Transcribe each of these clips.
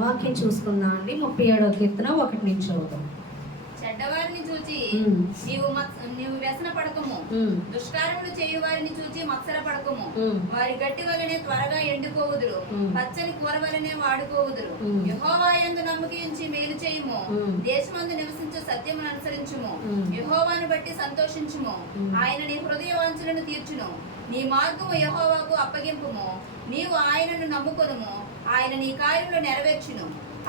వాక్యం చూసుకుందాం అండి. 37వ కీర్తన 1 నుంచి చదువుదాం. చెడ్డవారిని చూచి నీవు వ్యసన పడకము, దుష్కారములు చేయు వారిని చూచి మత్సర పడకము. వారి గట్టి వలనే త్వరగా ఎండిపోవుదురు, పచ్చని కూర వలనే వాడుకోవుదురు. యెహోవా యందు నమ్మకి ఉంచి మేలు చేయుము, దేశమందు నివసించు సత్యమును అనుసరించుము. యెహోవాను బట్టి సంతోషించుము, ఆయన నీ హృదయ వాంఛలను తీర్చును. నీ మార్గము యెహోవాకు అప్పగింపుము, నీవు ఆయనను నమ్ముకొనుము, ఆయన నీ కార్యములు నెరవేర్చును.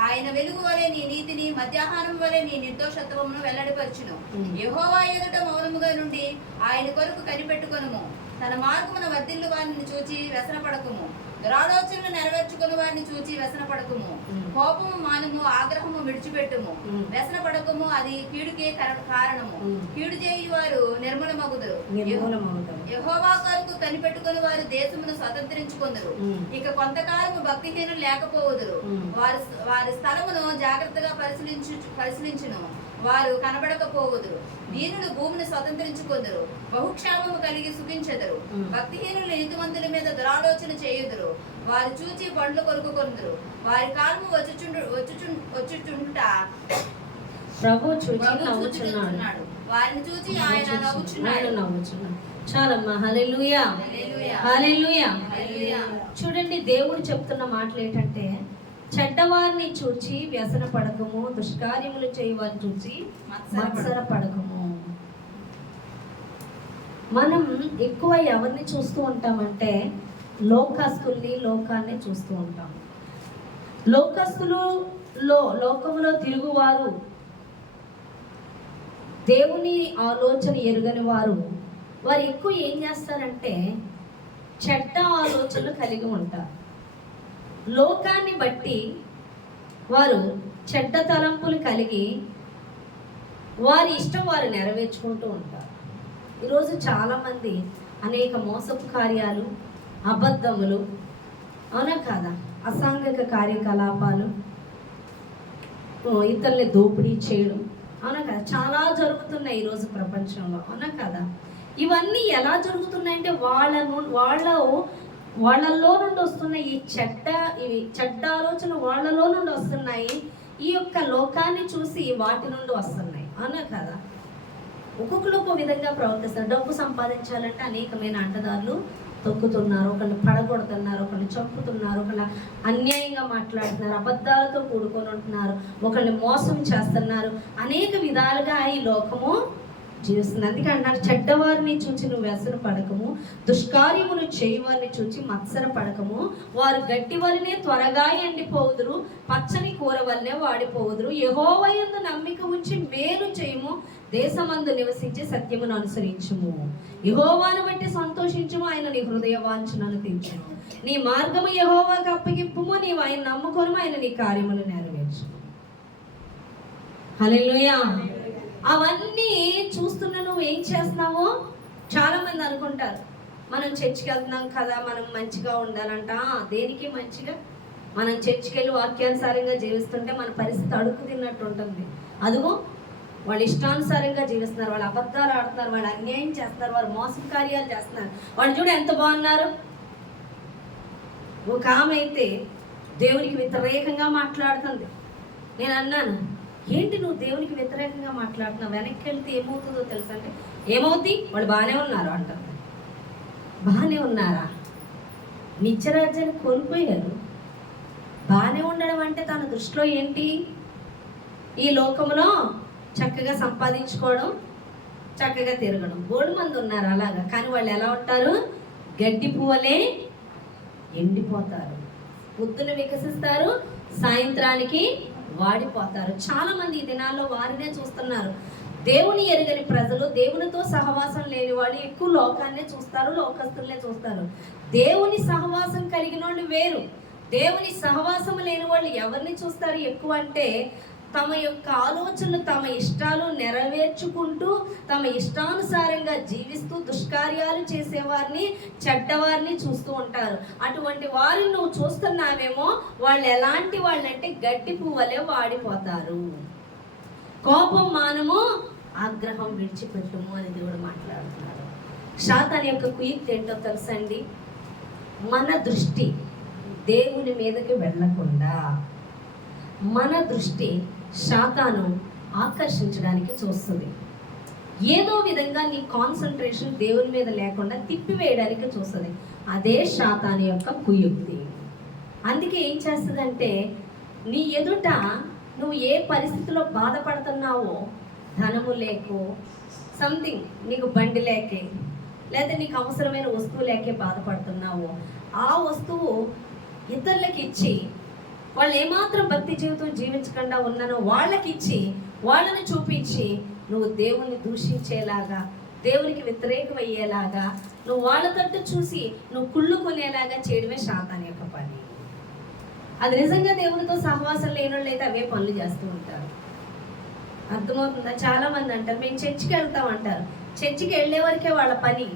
ఆయన వెలుగు వలె నీ నీతిని, మధ్యాహ్నం వలె నీ నిర్దోషత్వమును వెల్లడిపరచును. యెహోవా ఎదుట మౌనముగా నుండి ఆయన కొరకు కనిపెట్టుకొనుము. తన మార్గమున వర్ధిల్లు వారిని చూచి వ్యసనపడకుము, దురాలోచనలు నెరవేర్చుకుని వారిని చూచి వ్యసనపడకుము. కోపము మానుము, ఆగ్రహము విడిచిపెట్టుము. వ్యసనపడకుము, అది కీడుకే కారణము. కీడు చేయు వారు నిర్మూలమగుదురు. యెహోవా కొరకు కనిపెట్టుకుని వారు దేశమును స్వతంత్రించుకొందురు. ఇక కొంతకాలము భక్తిహీనులు లేకపోవుదురు. వారి స్థలమును జాగ్రత్తగా పరిశీలించును, వారు కనబడకపోవుదురు. దీనులు భూమిని స్వతంత్రించుకొందురు, బహుక్షేమము కలిగి సుఖించెదరు. భక్తిహీనులు నీతిమంతుల మీద దురాలోచన చేయుదురు, వారు చూచి పండ్లు కొనుక్కొందురు. వారి కాలము వచ్చుచుండుట ప్రభు చూచుచున్నాడు, వారిని చూచి ఆయన నవ్వుచున్నాడు. చాలమ్మా. హల్లెలూయా, హల్లెలూయా. చూడండి, దేవుడు చెప్తున్న మాటలు ఏంటంటే, చెడ్డవారిని చూచి వ్యసన పడకము, దుష్కార్యములు చేయవారిని చూచి మత్సర పడకము. మనం ఎక్కువ ఎవరిని చూస్తూ ఉంటామంటే లోకస్తుల్ని, లోకాన్ని చూస్తూ ఉంటాం. లోకస్తులు లోకములో తిరుగువారు, దేవుని ఆలోచన ఎరుగని వారు ఎక్కువ ఏం చేస్తారంటే చెడ్డ ఆలోచనలు కలిగి ఉంటారు. లోకాన్ని బట్టి వారు చెడ్డ తలంపులు కలిగి వారి ఇష్టం వారు నెరవేర్చుకుంటూ ఉంటారు. ఈరోజు చాలామంది అనేక మోసపు కార్యాలు, అబద్ధములు, అవునా కాదా, అసాంఘిక కార్యకలాపాలు, ఇతరుల్ని దోపిడీ చేయడం, అవునా కదా, చాలా జరుగుతున్నాయి ఈరోజు ప్రపంచంలో, అవునా కదా. ఇవన్నీ ఎలా జరుగుతున్నాయంటే వాళ్ళలో నుండి వస్తున్న ఈ చెడ్డ ఆలోచన వాళ్ళలో నుండి వస్తున్నాయి. ఈ యొక్క లోకాన్ని చూసి వాటి నుండి వస్తున్నాయి, అవునా కదా. ఒక్కొక్కరు ఒక్కో విధంగా ప్రవర్తిస్తారు. డబ్బు సంపాదించాలంటే అనేకమైన అంటదారులు తొక్కుతున్నారు, ఒకళ్ళు పడగొడుతున్నారు, ఒకళ్ళు చంపుతున్నారు, ఒకళ్ళు అన్యాయంగా మాట్లాడుతున్నారు, అబద్ధాలతో కూడుకొని ఉంటున్నారు, ఒకళ్ళు మోసం చేస్తున్నారు. అనేక విధాలుగా ఈ లోకము జీవిస్తుంది. అందుకే అన్నాడు, చెడ్డవారిని చూచి నువ్వు వ్యసన పడకము, దుష్కార్యములు చేయవారిని చూచి మత్సర పడకము. వారు గట్టి వలనే త్వరగా ఎండిపోవుదురు, పచ్చని కూర వలనే వాడిపోవుదురు. యెహోవా యందు నమ్మిక ఉంచి మేలు చేయము, దేశమందు నివసించి సత్యమును అనుసరించుము. యెహోవాను బట్టి సంతోషించుము, ఆయన నీ హృదయ వాంఛనను తీర్చుము. నీ మార్గము యెహోవాకు అప్పగింపుము, నీవు ఆయన నమ్ముకొనుము, ఆయన నీ కార్యములు నెరవేర్చు. హల్లెలూయా. అవన్నీ చూస్తున్న నువ్వు ఏం చేస్తున్నావో చాలా మంది అనుకుంటారు, మనం చర్చికి వెళ్తున్నాం కదా, మనం మంచిగా ఉండాలంట. దేనికి మంచిగా? మనం చర్చికి వెళ్ళి వాక్యానుసారంగా జీవిస్తుంటే మన పరిస్థితి అడుగు తిన్నట్టు ఉంటుంది. అదిగో వాళ్ళు ఇష్టానుసారంగా జీవిస్తున్నారు, వాళ్ళు అబద్ధాలు ఆడుతున్నారు, వాళ్ళు అన్యాయం చేస్తున్నారు, వారు మోసం కార్యాలు చేస్తున్నారు. వాళ్ళు చూడ ఎంత బాగున్నారు. ఒక ఆమె అయితే దేవునికి వ్యతిరేకంగా మాట్లాడుతుంది. నేను అన్నాను, ఏంటి నువ్వు దేవునికి వ్యతిరేకంగా మాట్లాడుతున్నావు? వెనక్కి వెళ్తే ఏమవుతుందో తెలుసా అంటే, ఏమవుతుంది, వాళ్ళు బాగానే ఉన్నారు అంటారు. బాగానే ఉన్నారా? నిత్యరాజ్యాన్ని కోల్పోయారు. బాగానే ఉండడం అంటే తన దృష్టిలో ఏంటి? ఈ లోకంలో చక్కగా సంపాదించుకోవడం, చక్కగా తిరగడం. బోడు మంది ఉన్నారు అలాగా. కానీ వాళ్ళు ఎలా ఉంటారు? గడ్డి పువ్వులే ఎండిపోతారు. పొద్దున వికసిస్తారు, సాయంత్రానికి వాడిపోతారు. చాలా మంది ఈ దినాల్లో వారినే చూస్తున్నారు. దేవుని ఎరుగని ప్రజలు, దేవునితో సహవాసం లేని వాళ్ళు ఎక్కువ లోకాన్నే చూస్తారు, లోకస్తులనే చూస్తారు. దేవుని సహవాసం కలిగిన వాళ్ళు వేరు. దేవుని సహవాసం లేని వాళ్ళు ఎవరిని చూస్తారు ఎక్కువ అంటే, తమ యొక్క ఆలోచనలు, తమ ఇష్టాలు నెరవేర్చుకుంటూ తమ ఇష్టానుసారంగా జీవిస్తూ దుష్కార్యాలు చేసేవారిని, చెడ్డవారిని చూస్తూ ఉంటారు. అటువంటి వారిని నువ్వు చూస్తున్నావేమో, వాళ్ళు ఎలాంటి వాళ్ళంటే గడ్డి పువ్వులే వాడిపోతారు. కోపం మానము, ఆగ్రహం విడిచిపెట్టుము అని దేవుడు మాట్లాడుతున్నారు. సాతాను యొక్క కుయుక్తి ఏంటో తెలుసండి? మన దృష్టి దేవుని మీదకి వెళ్ళకుండా మన దృష్టి సాతాను ఆకర్షించడానికి చూస్తుంది. ఏదో విధంగా నీ కాన్సన్ట్రేషన్ దేవుని మీద లేకుండా తిప్పివేయడానికి చూస్తుంది. అదే సాతాను యొక్క కుయుక్తి. అందుకే ఏం చేస్తుందంటే, నీ ఎదుట నువ్వు ఏ పరిస్థితిలో బాధపడుతున్నావో, ధనము లేకో, సంథింగ్ నీకు బండి లేకే, లేదా నీకు అవసరమైన వస్తువు లేకే బాధపడుతున్నావో, ఆ వస్తువు ఇతరులకు ఇచ్చి, వాళ్ళు ఏమాత్రం భక్తి జీవితం జీవించకుండా ఉన్నానో వాళ్ళకి ఇచ్చి, వాళ్ళని చూపించి నువ్వు దేవుణ్ణి దూషించేలాగా, దేవునికి వ్యతిరేకమయ్యేలాగా, నువ్వు వాళ్ళ తట్టు చూసి నువ్వు కుళ్ళుకునేలాగా చేయడమే సాతాను యొక్క పని. అది నిజంగా దేవునితో సహవాసం లేని వాళ్ళు అయితే అవే పనులు చేస్తూ ఉంటారు. అర్థమవుతుందా? చాలా మంది అంటారు మేము చర్చికి వెళ్తాం అంటారు. చర్చికి వెళ్ళే వరకే వాళ్ళ పని.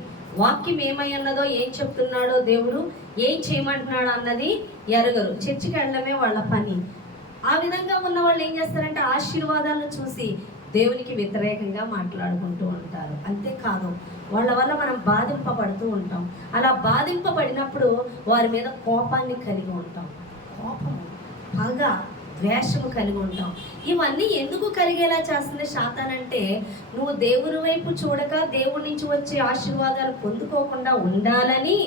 వాక్యం ఏమై ఉన్నదో, ఏం చెప్తున్నాడో, దేవుడు ఏం చేయమంటున్నాడో అన్నది ఎరగరు. చర్చికి వెళ్ళడమే వాళ్ళ పని. ఆ విధంగా ఉన్న వాళ్ళు ఏం చేస్తారంటే ఆశీర్వాదాలను చూసి దేవునికి వ్యతిరేకంగా మాట్లాడుకుంటూ ఉంటారు. అంతేకాదు, వాళ్ళ వల్ల మనం బాధింపబడుతూ ఉంటాం. అలా బాధింపబడినప్పుడు వారి మీద కోపాన్ని కలిగి ఉంటాం. కోపము, పగ, ద్వేషము కలిగి ఉంటాం. ఇవన్నీ ఎందుకు కలిగేలా చేస్తుంది సాతానంటే, నువ్వు దేవుని వైపు చూడక దేవుడి నుంచి వచ్చే ఆశీర్వాదాలు పొందుకోకుండా ఉండాలని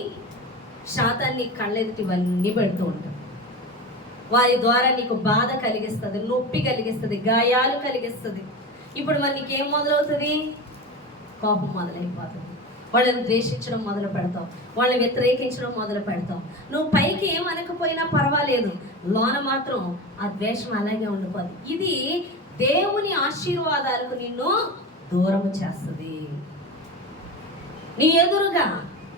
సాతాన్ని కళ్ళెదుటి ఇవన్నీ పెడుతూ ఉంటాం. వారి ద్వారా నీకు బాధ కలిగిస్తుంది, నొప్పి కలిగిస్తుంది, గాయాలు కలిగిస్తుంది. ఇప్పుడు మరి నీకేం మొదలవుతుంది? కోపం మొదలైపోతుంది. వాళ్ళని ద్వేషించడం మొదలు పెడతాం, వాళ్ళని వ్యతిరేకించడం మొదలు పెడతాం. నువ్వు పైకి ఏం అనకపోయినా పర్వాలేదు, లోన మాత్రం ఆ ద్వేషం అలాగే ఉండిపోతుంది. ఇది దేవుని ఆశీర్వాదాలకు నిన్ను దూరం చేస్తుంది. నీ ఎదురుగా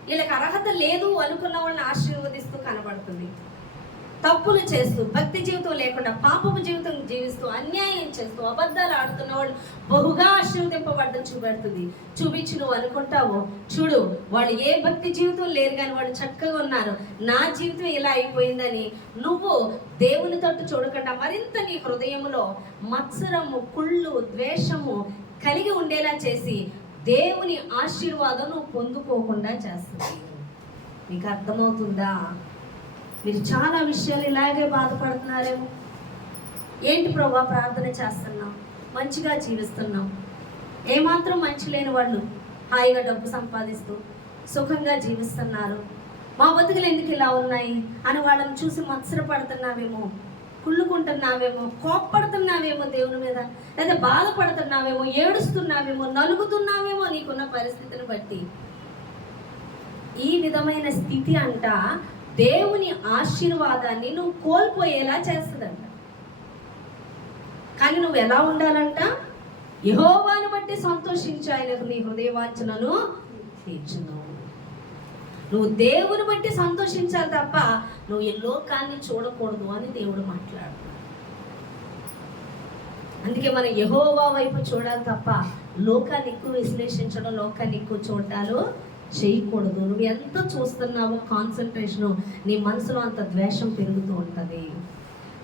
వీళ్ళకి అర్హత లేదు అనుకున్న వాళ్ళని ఆశీర్వదిస్తూ కనబడుతుంది. తప్పులు చేస్తూ, భక్తి జీవితం లేకుండా పాపపు జీవితం జీవిస్తూ, అన్యాయం చేస్తూ, అబద్ధాలు ఆడుతున్న వాళ్ళు బహుగా ఆశీర్వదింపబడ్డం చూపించి నువ్వు అనుకుంటావు, చూడు వాళ్ళు ఏ భక్తి జీవితం లేరు కానీ వాళ్ళు చక్కగా ఉన్నారు, నా జీవితం ఇలా అయిపోయిందని నువ్వు దేవుని తట్టు చూడకుండా మరింత నీ హృదయంలో మత్సరము, కుళ్ళు, ద్వేషము కలిగి ఉండేలా చేసి దేవుని ఆశీర్వాదం నువ్వు పొందుకోకుండా చేస్తుంది. నీకు అర్థమవుతుందా? మీరు చాలా విషయాలు ఇలాగే బాధపడుతున్నారేమో. ఏంటి ప్రభా, ప్రార్థన చేస్తున్నాం, మంచిగా జీవిస్తున్నాం, ఏమాత్రం మంచి లేని వాళ్ళు హాయిగా డబ్బు సంపాదిస్తూ సుఖంగా జీవిస్తున్నారు, మా బతుకులు ఎందుకు ఇలా ఉన్నాయి అని వాళ్ళని చూసి మత్సరపడుతున్నావేమో, కుళ్ళుకుంటున్నావేమో, కోప్పడుతున్నావేమో దేవుని మీద, లేదా బాధపడుతున్నావేమో, ఏడుస్తున్నావేమో, నలుగుతున్నావేమో నీకున్న పరిస్థితిని బట్టి. ఈ విధమైన స్థితి అంట దేవుని ఆశీర్వాదాన్ని నువ్వు కోల్పోయేలా చేస్తుందంట. కానీ నువ్వు ఎలా ఉండాలంట? యెహోవాను బట్టి సంతోషించు, ఆయనకు నీ హృదయవాంఛనను తీర్చును. నువ్వు దేవుని బట్టి సంతోషించాలి తప్ప నువ్వు ఈ లోకాన్ని చూడకూడదు అని దేవుడు మాట్లాడుతున్నాడు. అందుకే మనం యెహోవా వైపు చూడాలి తప్ప లోకాన్ని ఎక్కువ విశ్లేషించడం, లోకాన్ని ఎక్కువ చూడాలు చేయకూడదు. నువ్వు ఎంత చూస్తున్నావో కాన్సన్ట్రేషన్, నీ మనసులో అంత ద్వేషం పెరుగుతూ ఉంటుంది,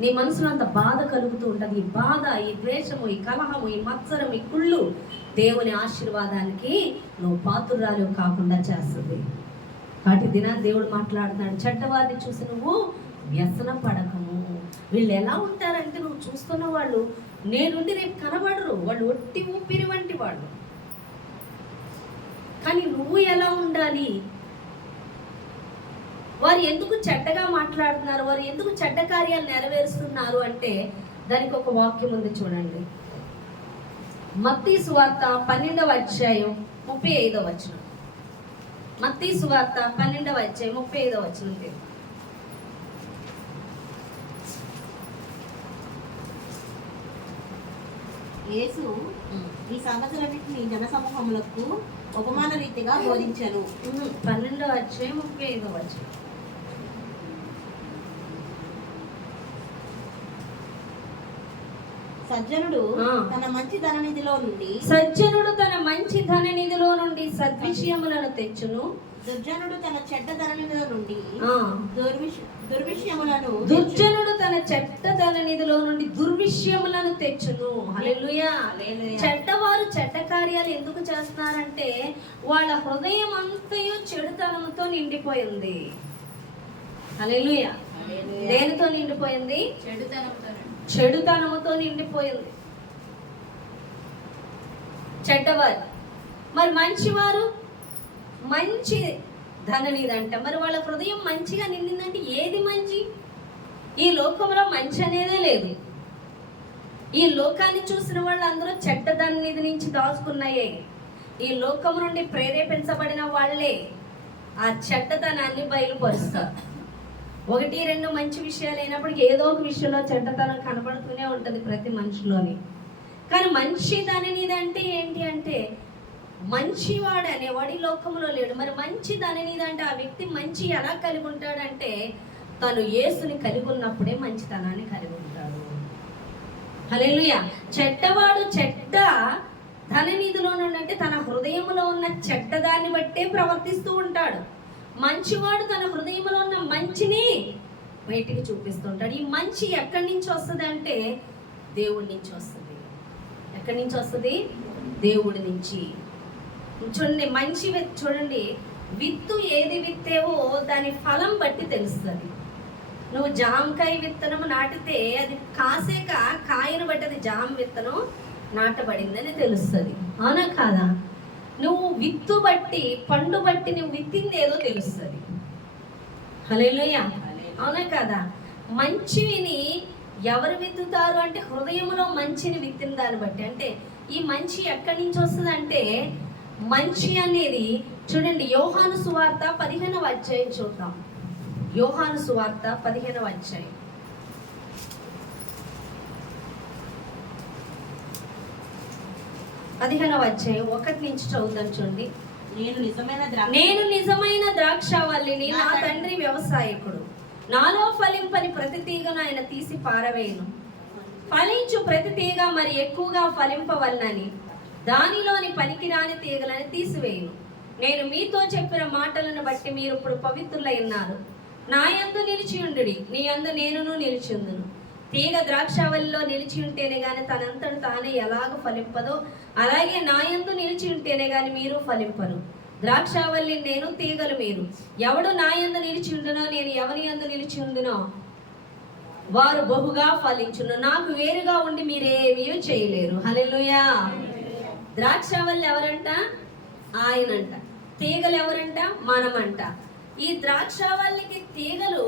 నీ మనసులో అంత బాధ కలుగుతూ ఉంటుంది. ఈ బాధ, ఈ ద్వేషము, ఈ కలహము, ఈ మత్సరం, ఈ కుళ్ళు దేవుని ఆశీర్వాదానికి నువ్వు పాత్రురాలు కాకుండా చేస్తుంది. వాటి దినాన్ని దేవుడు మాట్లాడుతున్నాడు, చెడ్డవారిని చూసి నువ్వు వ్యసన పడకము. వీళ్ళు ఎలా ఉంటారంటే, నువ్వు చూస్తున్న వాళ్ళు నేనుండి రేపు కనబడరు, వాళ్ళు ఒట్టి ఊపిరి వంటి వాళ్ళు. కానీ నువ్వు ఎలా ఉండాలి? వారు ఎందుకు చెడ్డగా మాట్లాడుతున్నారు, వారు ఎందుకు చెడ్డ కార్యాలు నెరవేరుస్తున్నారు అంటే దానికి ఒక వాక్యం ఉంది, చూడండి. మత్తయి సువార్త 12వ అధ్యాయం 35వ వచనం. మత్తయి సువార్త 12వ అధ్యాయం 35వ వచనం. యేసు ఈ సంగతులన్నింటినీ జనసమూహములకు ఉపమాన రీతిగా బోధించెను. 12వ అధ్యాయం 35వ వచనం. సజ్జనుడు తన మంచి ధననిధిలో నుండి సద్విషయములను తెచ్చును, దుర్జనుడు తన చెడ్డ ధననిధిలో నుండి దుర్విషయములను తెచ్చును. హల్లెలూయా. చెడ్డవారు చెడ్డ కార్యాలు ఎందుకు చేస్తున్నారంటే వాళ్ళ హృదయం అంతయు చెడుతనంతో నిండిపోయింది. హల్లెలూయా. దేనితో నిండిపోయింది? చెడుతనముతో నిండిపోయింది. చెడ్డవారు. మరి మంచివారు, మంచి ధననిదంట. మరి వాళ్ళ హృదయం మంచిగా నిండిందంటే ఏది మంచి? ఈ లోకంలో మంచి అనేదే లేదు. ఈ లోకాన్ని చూసిన వాళ్ళందరూ చెడ్డ ధననిధి నుంచి దాచుకున్నాయే. ఈ లోకం నుండి ప్రేరేపించబడిన వాళ్ళే ఆ చెడ్డతనాన్ని బయలుపరుస్తారు. 1-2 మంచి విషయాలు అయినప్పటికీ ఏదో ఒక విషయంలో చెడ్డతనం కనబడుతూనే ఉంటుంది ప్రతి మనిషిలోని. కానీ మంచి ధననిధి అంటే ఏంటి అంటే, మంచివాడు అనేవాడు ఈ లోకంలో లేడు. మరి మంచి ధననిధి అంటే ఆ వ్యక్తి మంచి ఎలా కలిగి ఉంటాడంటే, తను యేసుని కలిగి ఉన్నప్పుడే మంచితనాన్ని కలిగి ఉంటాడు. హల్లెలూయా. చెడ్డవాడు చెడ్డ ధననిధిలోనంటే తన హృదయంలో ఉన్న చెడ్డదాన్ని బట్టే ప్రవర్తిస్తూ ఉంటాడు. మంచివాడు తన హృదయంలో ఉన్న మంచిని బయటికి చూపిస్తుంటాడు. ఈ మంచి ఎక్కడి నుంచి వస్తుంది అంటే దేవుడి నుంచి వస్తుంది. ఎక్కడి నుంచి వస్తుంది? దేవుడి నుంచి. చూడండి, మంచి చూడండి, విత్తు ఏది విత్తేవో దాని ఫలం బట్టి తెలుస్తుంది. నువ్వు జామకాయ విత్తనం నాటితే అది కాసేక కాయను బట్టి అది జామ విత్తనం నాటబడిందని తెలుస్తుంది. అవునా కాదా? నువ్వు విత్తు బట్టి, పండు బట్టి నువ్వు విత్తింది ఏదో తెలుస్తుంది. హల్లెలూయా. అవునా కాదా? మంచిని ఎవరు విత్తుతారు అంటే హృదయంలో మంచిని విత్తిన దాన్ని బట్టి. అంటే ఈ మంచి ఎక్కడి నుంచి వస్తుంది అంటే, మంచి అనేది చూడండి, యోహాను సువార్త 15వ అధ్యాయం చూద్దాం. యోహాను సువార్త 15వ అధ్యాయం. 15వ అధ్యాయం 1 నుంచి చదువుతాను చూడండి. నేను నిజమైన ద్రాక్షావల్లిని, నా తండ్రి వ్యవసాయకుడు. నాలో ఫలింపని ప్రతి తీగను ఆయన తీసి పారవేయును. ఫలించు ప్రతి తీగ మరి ఎక్కువగా ఫలింపవలనని దానిలోని పనికిరాని తీగలను తీసివేయును. నేను మీతో చెప్పిన మాటలను బట్టి మీరు ఇప్పుడు పవిత్రులై ఉన్నారు. నా యందు నిలిచియుండుడి, నీ యందు నేనును నిలిచియుందును. తీగ ద్రాక్షావల్లిలో నిలిచి ఉంటేనే గాని తనంతట తానే ఎలాగ ఫలింపదో, అలాగే నా యందు నిలిచి ఉంటేనే గాని మీరు ఫలింపరు. ద్రాక్షావల్లి నేను, తీగలు మీరు. ఎవడు నా యందు నిలిచి ఉండునో, నేను ఎవరి యందు నిలిచి ఉండునో వారు బహుగా ఫలించును. నాకు వేరుగా ఉండి మీరేమీ చేయలేరు. హల్లెలూయా. ద్రాక్షావల్లి ఎవరంట? ఆయనంట. తీగలు ఎవరంట? మనమంట. ఈ ద్రాక్షావల్లికి తీగలు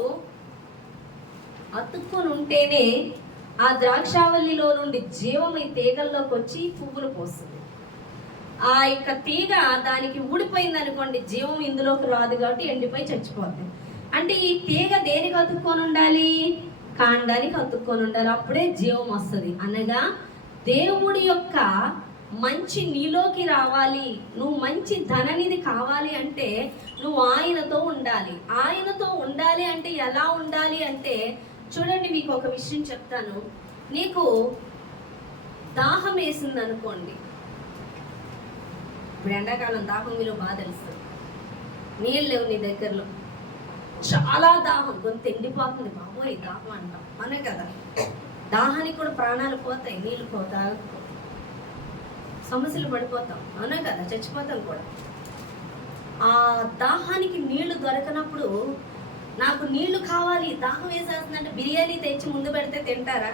అతుక్కొని ఉంటేనే ఆ ద్రాక్షావల్లిలో నుండి జీవం ఈ తీగల్లోకి వచ్చి పువ్వులు పోస్తుంది. ఆ యొక్క తీగ దానికి ఊడిపోయింది అనుకోండి, జీవం ఇందులోకి రాదు కాబట్టి ఎండిపోయి చచ్చిపోతుంది. అంటే ఈ తీగ దేనికి అతుక్కొని ఉండాలి? కాండానికి అతుక్కొని ఉండాలి. అప్పుడే జీవం వస్తుంది. అనగా దేవుడి యొక్క మంచి నీలోకి రావాలి. నువ్వు మంచి ధననిధి కావాలి అంటే నువ్వు ఆయనతో ఉండాలి. ఆయనతో ఉండాలి అంటే ఎలా ఉండాలి అంటే, చూడండి, మీకు ఒక విషయం చెప్తాను. నీకు దాహం వేసింది అనుకోండి. ఇప్పుడు ఎండాకాలం దాహం విలువ బాగా తెలుస్తుంది. నీళ్ళు లేవు నీ దగ్గరలో, చాలా దాహం, గొంతు ఎండిపోతుంది. బాబోయ్ దాహం అంటాం, అనే కదా. దాహానికి కూడా ప్రాణాలు పోతాయి. నీళ్ళు పోతా సమస్యలు పడిపోతాం, అవునా కదా, చచ్చిపోతాం కూడా. ఆ దాహానికి నీళ్లు దొరకనప్పుడు నాకు నీళ్లు కావాలి, దాహం వేసేస్తుందంటే బిర్యానీ తెచ్చి ముందు పెడితే తింటారా?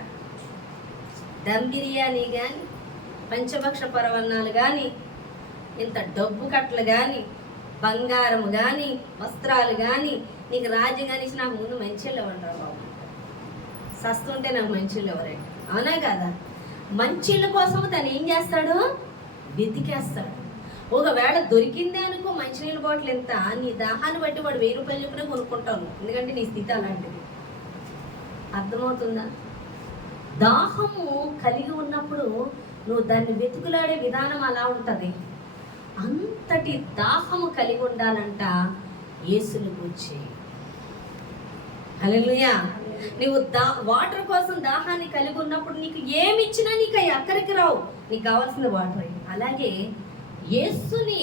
దమ్ బిర్యానీ కానీ, పంచభక్ష పరవన్నాలు కానీ, ఇంత డబ్బు కట్టలు కానీ, బంగారం కానీ, వస్త్రాలు కానీ, నీకు రాజ్యం కానీ ఇచ్చి నాకు ముందు మంచిళ్ళు ఇవ్వంటారా బాబు. సస్తుంటే నాకు మంచిళ్ళు ఎవరండి, అవునా కదా. మంచిళ్ళ కోసం తను ఏం చేస్తాడు? వెతికేస్తాడు. ఒకవేళ దొరికిందే అనుకో మంచినీళ్ళ బాటిల్ ఎంత, నీ దాహాన్ని బట్టి వాడు 1000 రూపాయలు చెప్పినా కొనుక్కుంటాను, ఎందుకంటే నీ స్థితి అలాంటిది. అర్థమవుతుందా? దాహము కలిగి ఉన్నప్పుడు నువ్వు దాన్ని వెతుకులాడే విధానం అలా ఉంటుంది. అంతటి దాహము కలిగి ఉండాలంట యేసుని గూర్చి. హల్లెలూయా. నువ్వు వాటర్ కోసం దాహాన్ని కలిగి ఉన్నప్పుడు నీకు ఏమి ఇచ్చినా నీకు అవి అక్కడికి రావు, నీకు కావాల్సిన వాటర్. అలాగే యేసుని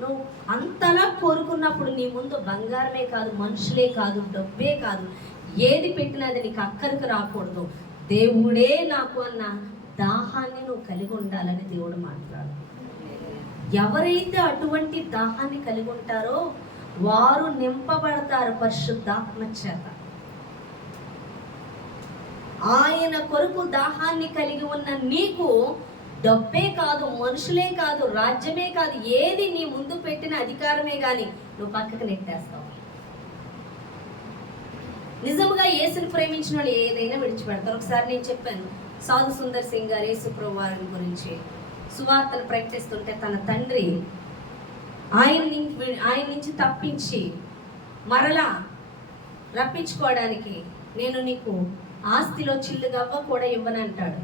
నువ్వు అంతలా కోరుకున్నప్పుడు నీ ముందు బంగారమే కాదు, మనుషులే కాదు, డబ్బే కాదు, ఏది పెట్టినది నీకు అక్కడికి రాకూడదు. దేవుడే నాకు అన్న దాహాన్ని నువ్వు కలిగి ఉండాలని దేవుడు మాట్లాడు. ఎవరైతే అటువంటి దాహాన్ని కలిగి ఉంటారో వారు నింపబడతారు పరిశుద్ధాత్మ చేత. ఆయన కొరకు దాహాన్ని కలిగి ఉన్న నీకు డబ్బే కాదు, మనుషులే కాదు, రాజ్యమే కాదు, ఏది నీ ముందు పెట్టిన అధికారమే కానీ నువ్వు పక్కకు నెట్టేస్తావు. నిజంగా యేసుని ప్రేమించిన వాళ్ళు ఏదైనా విడిచిపెడతారు. ఒకసారి నేను చెప్పాను, సాధు సుందర్ సింగ్ గారు యేసు ప్రభు వారి గురించి సువార్తను ప్రకటిస్తుంటే తన తండ్రి ఆయన నుంచి తప్పించి మరలా రప్పించుకోవడానికి నేను నీకు ఆస్తిలో చిల్లు గవ్వ కూడా ఇవ్వనంటాడు.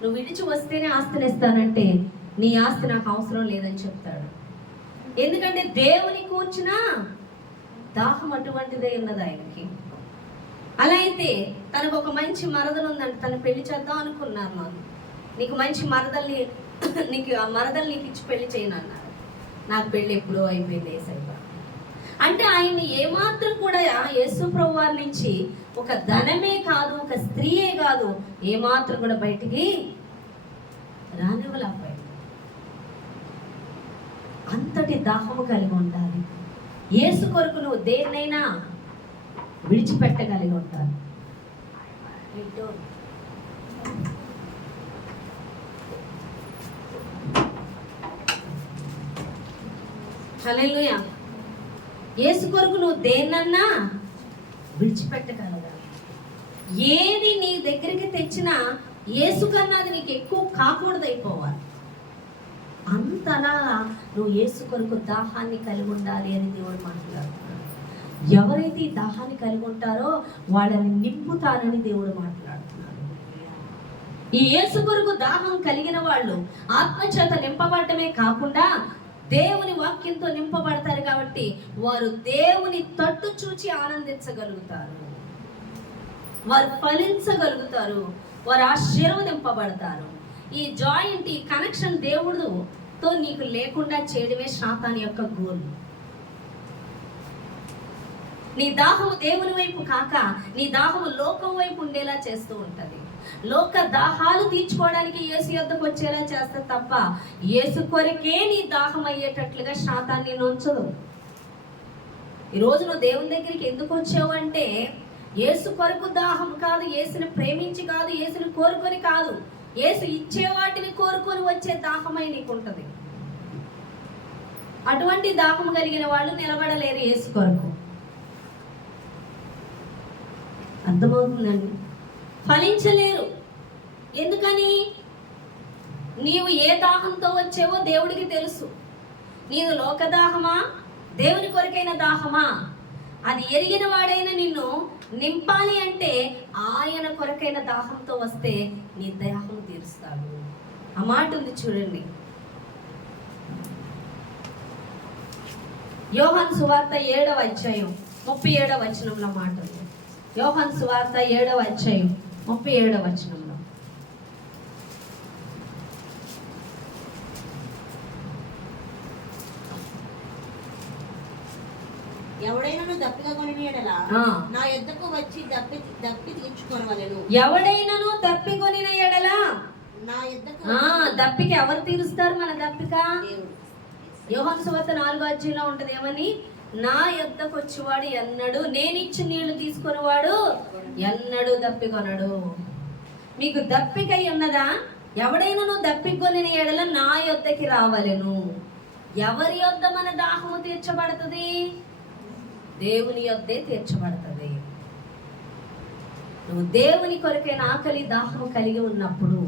నువ్వు విడిచి వస్తేనే ఆస్తిని ఇస్తానంటే నీ ఆస్తి నాకు అవసరం లేదని చెప్తాడు. ఎందుకంటే దేవుని కూర్చున్న దాహం అటువంటిదే ఉన్నది ఆయనకి. అలా అయితే తనకు ఒక మంచి మరదలు ఉందంటే తను పెళ్లి చేద్దాం అనుకున్నాను. నేను నీకు మంచి మరదల్ని నీకు ఆ మరదలు నీకు ఇచ్చి పెళ్లి చేయను అన్నారు. నాకు పెళ్ళి ఎప్పుడో అయిపోయింది యేసయ్య. అంటే ఆయన్ని ఏమాత్రం కూడా యేసు ప్రభు వారి నుంచి ఒక ధనమే కాదు, ఒక స్త్రీయే కాదు, ఏమాత్రం కూడా బయటికి రానివ్వలేకపోయాడు. అంతటి దాహము కలిగి ఉండాలి. యేసు కొరకు నువ్వు దేన్నైనా విడిచిపెట్టగలిగి ఉండాలి. హల్లెలూయా. యేసు కొరకు నువ్వు దేన్నన్నా విడిచిపెట్టగలగాలి. ఏది నీ దగ్గరికి తెచ్చినా యేసు కన్నా అది నీకు ఎక్కువ కాకూడదు అయిపోవాలి. అంతలా నువ్వు యేసు కొరకు దాహాన్ని కలిగి ఉండాలి అని దేవుడు మాట్లాడుతున్నాడు. ఎవరైతే ఈ దాహాన్ని కలిగి ఉంటారో వాళ్ళని నింపుతారని దేవుడు మాట్లాడుతున్నాడు. ఈ యేసు కొరకు దాహం కలిగిన వాళ్ళు ఆత్మచేత నింపబడటమే కాకుండా దేవుని వాక్యంతో నింపబడతారు. కాబట్టి వారు దేవుని తట్టు చూచి ఆనందించగలుగుతారు, వారు ఫలించగలుగుతారు, వారు ఆశీర్వదింపబడతారు. ఈ జాయింట్, ఈ కనెక్షన్ దేవుడితో నీకు లేకుండా చేయడమే సాతాను యొక్క గోల్. నీ దాహము దేవుని వైపు కాక నీ దాహము లోకం వైపు ఉండేలా చేస్తూ ఉంటది. లోక దాహాలు తీర్చుకోవడానికి యేసు యొద్దకు వచ్చేలా చేస్తా తప్ప యేసు కొరకే నీ దాహం అయ్యేటట్లుగా శాతాన్ని ఉంచదు. ఈరోజు నువ్వు దేవుని దగ్గరికి ఎందుకు వచ్చావు అంటే యేసు కొరకు దాహం కాదు, యేసుని ప్రేమించి కాదు, యేసుని కోరుకొని కాదు, యేసు ఇచ్చే వాటిని కోరుకొని వచ్చే దాహమై నీకు ఉంటది. అటువంటి దాహం కలిగిన వాళ్ళు నిలబడలేరు యేసు కొరకు. అర్థమవుతుందండి? ఫలించలేరు. ఎందుకని? నీవు ఏ దాహంతో వచ్చావో దేవుడికి తెలుసు. నీవు లోకదాహమా, దేవుని కొరకైన దాహమా? అది ఎరిగిన వాడైన నిన్ను నింపాలి అంటే ఆయన కొరకైన దాహంతో వస్తే నీ దాహం తీరుస్తాడు. ఆ మాట ఉంది చూడండి, యోహాను సువార్త 7వ అధ్యాయం 37వ వచనంలో మాట ఉంది. యోహాను సువార్త 7వ అధ్యాయం 37వ వచనంలో, ఎవడైనా దప్పిక కొనిన యెడల నా యొద్దకు వచ్చి దప్పి తీర్చుకొనవలెను. ఎవడైనాను దప్పికొనిన యెడల నా యొద్దకు దప్పిక ఎవరు తీరుస్తారు? మన దప్పిక యోహాను సువార్త 4వ అధ్యాయంలో ఉంటది. ఏమని? నా యొద్దకు వచ్చేవాడు ఎన్నడు, నేను ఇచ్చిన నీళ్లు తీసుకునేవాడు ఎన్నడు దప్పికొనడు. మీకు దప్పిక ఉన్నదా? ఎవడైనా నువ్వు దప్పికొనిన యెడల నా యొద్దకి రావలెను. ఎవరి యొద్ద మన దాహము తీర్చబడుతుంది? దేవుని యొద్దే తీర్చబడుతుంది. నువ్వు దేవుని కొరకైన ఆకలి దాహము కలిగి ఉన్నప్పుడు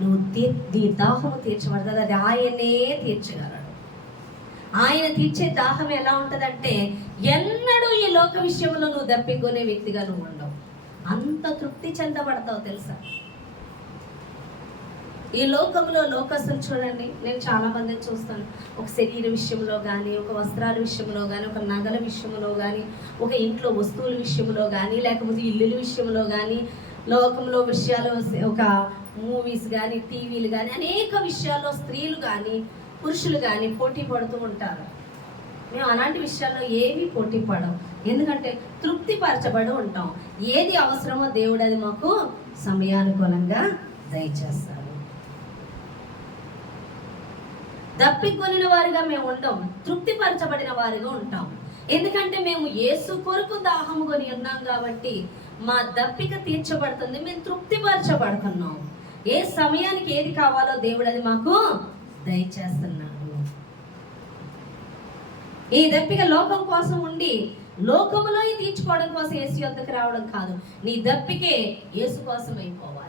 నువ్వు నీ దాహము తీర్చబడుతుంది. అది ఆయనే తీర్చగలడు. ఆయన తీర్చే దాహం ఎలా ఉంటుందంటే ఎన్నడూ ఈ లోక విషయంలో నువ్వు దప్పికొనే వ్యక్తిగా నువ్వు ఉండవు. అంత తృప్తి చెందబడతావు తెలుసా? ఈ లోకంలో లోకస్తులు చూడండి, నేను చాలా మందిని చూస్తాను. ఒక శరీర విషయంలో కానీ, ఒక వస్త్రాల విషయంలో కానీ, ఒక నగల విషయంలో కానీ, ఒక ఇంట్లో వస్తువుల విషయంలో కానీ, లేకపోతే ఇల్లుల విషయంలో కానీ, లోకంలో విషయాలు, ఒక మూవీస్ కానీ, టీవీలు కానీ, అనేక విషయాల్లో స్త్రీలు కానీ పురుషులు కానీ పోటీ పడుతూ ఉంటారు. మేము అలాంటి విషయాల్లో ఏమీ పోటీ పడం. ఎందుకంటే తృప్తిపరచబడి ఉంటాం. ఏది అవసరమో దేవుడు అది మాకు సమయానుకూలంగా దయచేస్తాడు. దప్పికొనిన వారిగా మేము ఉంటాం, తృప్తిపరచబడిన వారిగా ఉంటాం. ఎందుకంటే మేము యేసు కొరకు దాహము కొని ఉన్నాం కాబట్టి మా దప్పిక తీర్చబడుతుంది, మేము తృప్తిపరచబడుతున్నాం. ఏ సమయానికి ఏది కావాలో దేవుడు అది మాకు దయచేస్తున్నాడు. ఈ దప్పిక లోకం కోసం ఉండి లోకములో తీర్చుకోవడం కోసం యేసు యొద్దకు రావడం కాదు. నీ దప్పికే యేసు కోసం అయిపోవాలి.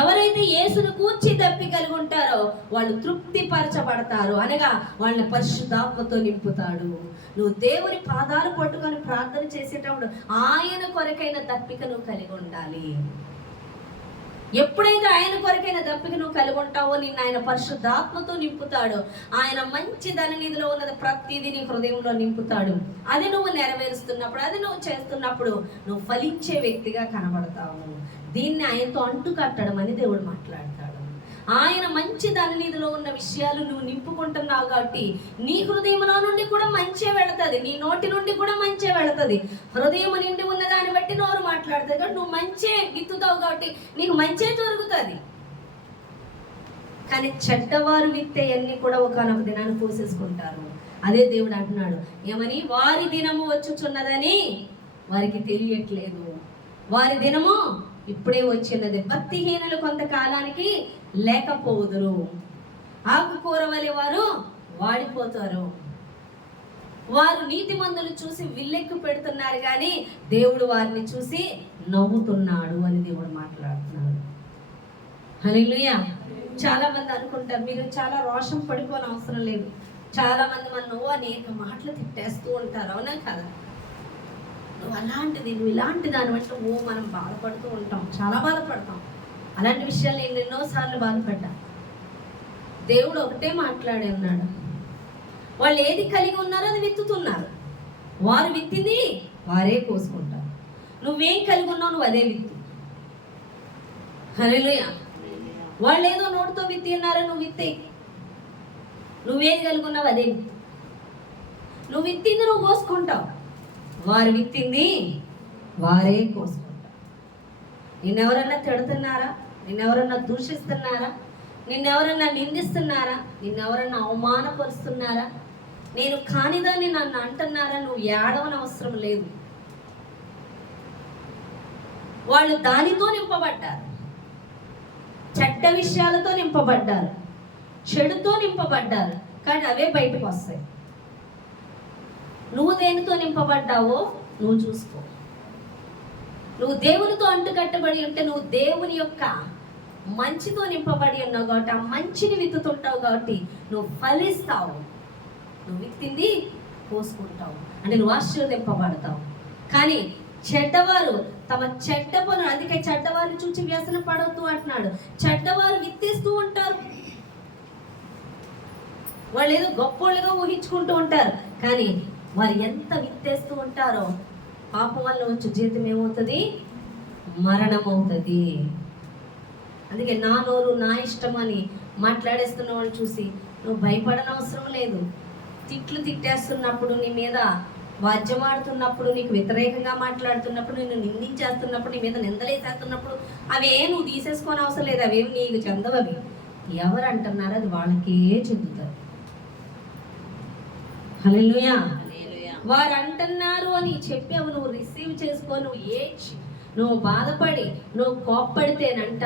ఎవరైతే యేసును కూర్చి దప్పి కలిగి ఉంటారో వాళ్ళు తృప్తిపరచబడతారు, అనగా వాళ్ళని పరిశుద్ధాత్మతో నింపుతాడు. నువ్వు దేవుని పాదాలు పట్టుకొని ప్రార్థన చేసేటప్పుడు ఆయన కొరకైన దప్పిక నువ్వు కలిగి ఉండాలి. ఎప్పుడైతే ఆయన కొరకైన దప్పిక నువ్వు కలిగి ఉంటావో నిన్ను ఆయన పరిశుద్ధాత్మతో నింపుతాడు. ఆయన మంచి ధననిధిలో ఉన్నది ప్రతిదీ నీ హృదయంలో నింపుతాడు. అది నువ్వు నెరవేరుస్తున్నప్పుడు, అది నువ్వు చేస్తున్నప్పుడు నువ్వు ఫలించే వ్యక్తిగా కనబడతావు. దీన్ని ఆయనతో అంటు కట్టడం అని దేవుడు మాట్లాడతాడు. ఆయన మంచి ధననిధిలో ఉన్న విషయాలు నువ్వు నింపుకుంటున్నావు కాబట్టి నీ హృదయంలో నుండి కూడా మంచే వెళుతుంది, నీ నోటి నుండి కూడా మంచే వెళుతుంది. హృదయం నిండి ఉన్న దాన్ని బట్టి నోరు మాట్లాడుతుంది కాబట్టి నువ్వు మంచే విత్తుతావు కాబట్టి నీకు మంచే జరుగుతుంది. కానీ చెడ్డవారు విత్తే అన్ని కూడా ఒకనొక దినాన్ని పోసేసుకుంటారు. అదే దేవుడు అంటున్నాడు ఏమని, వారి దినము వచ్చుచున్నదని వారికి తెలియట్లేదు, వారి దినము ఇప్పుడే వచ్చినది. భక్తిహీనులు కొంతకాలానికి లేకపోదురు, ఆకుకూర వలె వారు వాడిపోతారు. వారు నీతిమంతులు చూసి విల్లెక్కు పెడుతున్నారు కానీ దేవుడు వారిని చూసి నవ్వుతున్నాడు అని దేవుడు మాట్లాడుతున్నాడు. హల్లెలూయా. చాలా మంది అనుకుంటారు మీరు చాలా రోషం పడిపోని అవసరం లేదు. చాలా మంది మనం అనేక మాటలు తిట్టేస్తూ ఉంటారు, అవునా కదా? నువ్వు అలాంటిది, నువ్వు ఇలాంటి దాని బట్టి మనం బాధపడుతూ ఉంటాం, చాలా బాధపడతాం. అలాంటి విషయాలు నేను ఎన్నోసార్లు బాధపడ్డా. దేవుడు ఒకటే మాట్లాడి ఉన్నాడు, వాళ్ళు ఏది కలిగి ఉన్నారో అది విత్తుతున్నారు. వారు విత్తింది వారే కోసుకుంటారు. నువ్వేం కలిగి ఉన్నావు నువ్వు అదే విత్తు. హల్లెలూయా. వాళ్ళు ఏదో నోటితో విత్తి ఉన్నారో నువ్వు విత్తే. నువ్వేది కలిగి ఉన్నావు అదే విత్తు. నువ్వు విత్తింది నువ్వు కోసుకుంటావు, వారు విత్తింది వారే కోసుకుంటారు. నిన్నెవరన్నా తిడుతున్నారా? నిన్నెవరన్నా దూషిస్తున్నారా? నిన్నెవరన్నా నిందిస్తున్నారా? నిన్నెవరన్నా అవమానపరుస్తున్నారా? నేను కానిదాన్ని నన్ను అంటున్నారా? నువ్వు ఏడవని అవసరం లేదు. వాళ్ళు దానితో నింపబడ్డారు, చెడ్డ విషయాలతో నింపబడ్డారు, చెడుతో నింపబడ్డారు. కానీ అవే బయటకు వస్తాయి. నువ్వు దేనితో నింపబడ్డావో నువ్వు చూసుకో. నువ్వు దేవునితో అంటుకట్టబడి ఉంటే నువ్వు దేవుని యొక్క మంచితో నింపబడి ఉన్నావు కాబట్టి ఆ మంచిని విత్తుతుంటావు కాబట్టి నువ్వు ఫలిస్తావు. నువ్వు విత్తింది కోసుకుంటావు అంటే నువ్వు ఆశీర్వదింపబడతావు. కానీ చెడ్డవారు తమ చెడ్డ పనులు, అందుకే చెడ్డవారిని చూసి వ్యసన పడవద్దు అంటున్నాడు. చెడ్డవారు విత్తేస్తూ ఉంటారు, వాళ్ళు ఏదో గొప్పోళ్ళుగా ఊహించుకుంటూ ఉంటారు. కానీ వారు ఎంత విత్తేస్తూ ఉంటారో పాపం వల్ల వచ్చే జీవితం ఏమవుతుంది? మరణం అవుతుంది. అందుకే నా నోరు నా ఇష్టం అని మాట్లాడేస్తున్న వాళ్ళు చూసి నువ్వు భయపడనవసరం లేదు. తిట్లు తిట్టేస్తున్నప్పుడు, నీ మీద వాద్యమాడుతున్నప్పుడు, నీకు వ్యతిరేకంగా మాట్లాడుతున్నప్పుడు, నిన్ను నిందించేస్తున్నప్పుడు, నీ మీద నిందలేసేస్తున్నప్పుడు అవే నువ్వు తీసేసుకోని అవసరం లేదు. అవేమి నీకు చెందవవి. ఎవరు అంటున్నారో అది వాళ్ళకే చెందుతారు. హల్లెలూయా. వారు అంటున్నారు అని చెప్పి అవి నువ్వు రిసీవ్ చేసుకో. నువ్వు ఏడ్చి, నువ్వు బాధపడి, నువ్వు కోప్పడితేనంట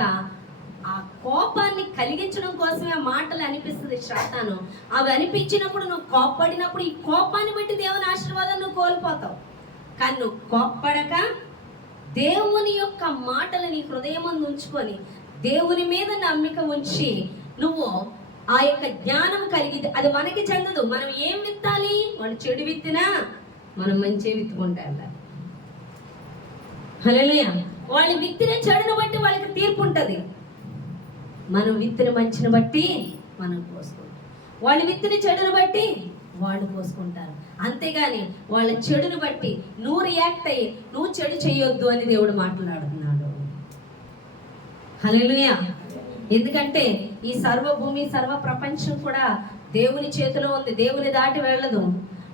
ఆ కోపాన్ని కలిగించడం కోసమే ఆ మాటలు అనిపిస్తుంది శాతాను. అవి అనిపించినప్పుడు నువ్వు కోప్పడినప్పుడు ఈ కోపాన్ని బట్టి దేవుని ఆశీర్వాదాన్ని నువ్వు కోల్పోతావు. కానీ నువ్వు కోప్పడక దేవుని యొక్క మాటలు నీ హృదయం ఉంచుకొని దేవుని మీద నమ్మిక ఉంచి నువ్వు ఆ యొక్క జ్ఞానం కలిగి, అది మనకి చెందదు. మనం ఏం విత్తాలి? వాళ్ళు చెడు విత్తినా మనం మంచి విత్తుకుంటా వెళ్ళాలి. హల్లెలూయా. వాళ్ళు విత్తిన చెడును బట్టి వాళ్ళకి తీర్పు ఉంటుంది. మనం విత్తిన మంచిని బట్టి మనం పోసుకుంటాం. వాళ్ళు విత్తిన చెడును బట్టి వాళ్ళు పోసుకుంటారు. అంతేగాని వాళ్ళ చెడును బట్టి నువ్వు రియాక్ట్ అయ్యి నువ్వు చెడు చేయొద్దు అని దేవుడు మాట్లాడుతున్నాడు. హల్లెలూయా. ఎందుకంటే ఈ సర్వభూమి సర్వ ప్రపంచం కూడా దేవుని చేతిలో ఉంది, దేవుని దాటి వెళ్ళదు.